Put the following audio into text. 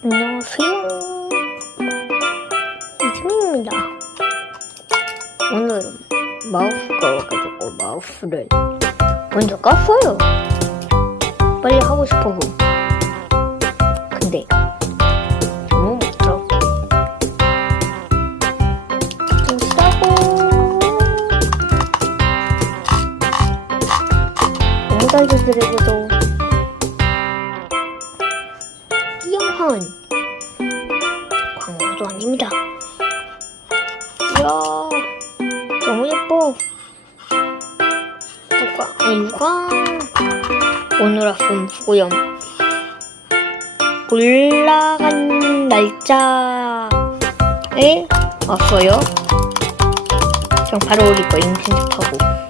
안녕하세요. 이즈민입니다. 오늘은 마우스가 와가지고 마우스를 먼저 깠어요. 빨리 하고 싶어서. 근데 너무 못하고 좀 싸고 너무 잘 되더라고요. 이 영상은 광고도 아닙니다. 이야, 너무 예뻐. 누가, 누가, 오늘 아픈 후렴. 올라간 날짜에 왔어요. 그냥 바로 올릴 거예요, 인증 하고.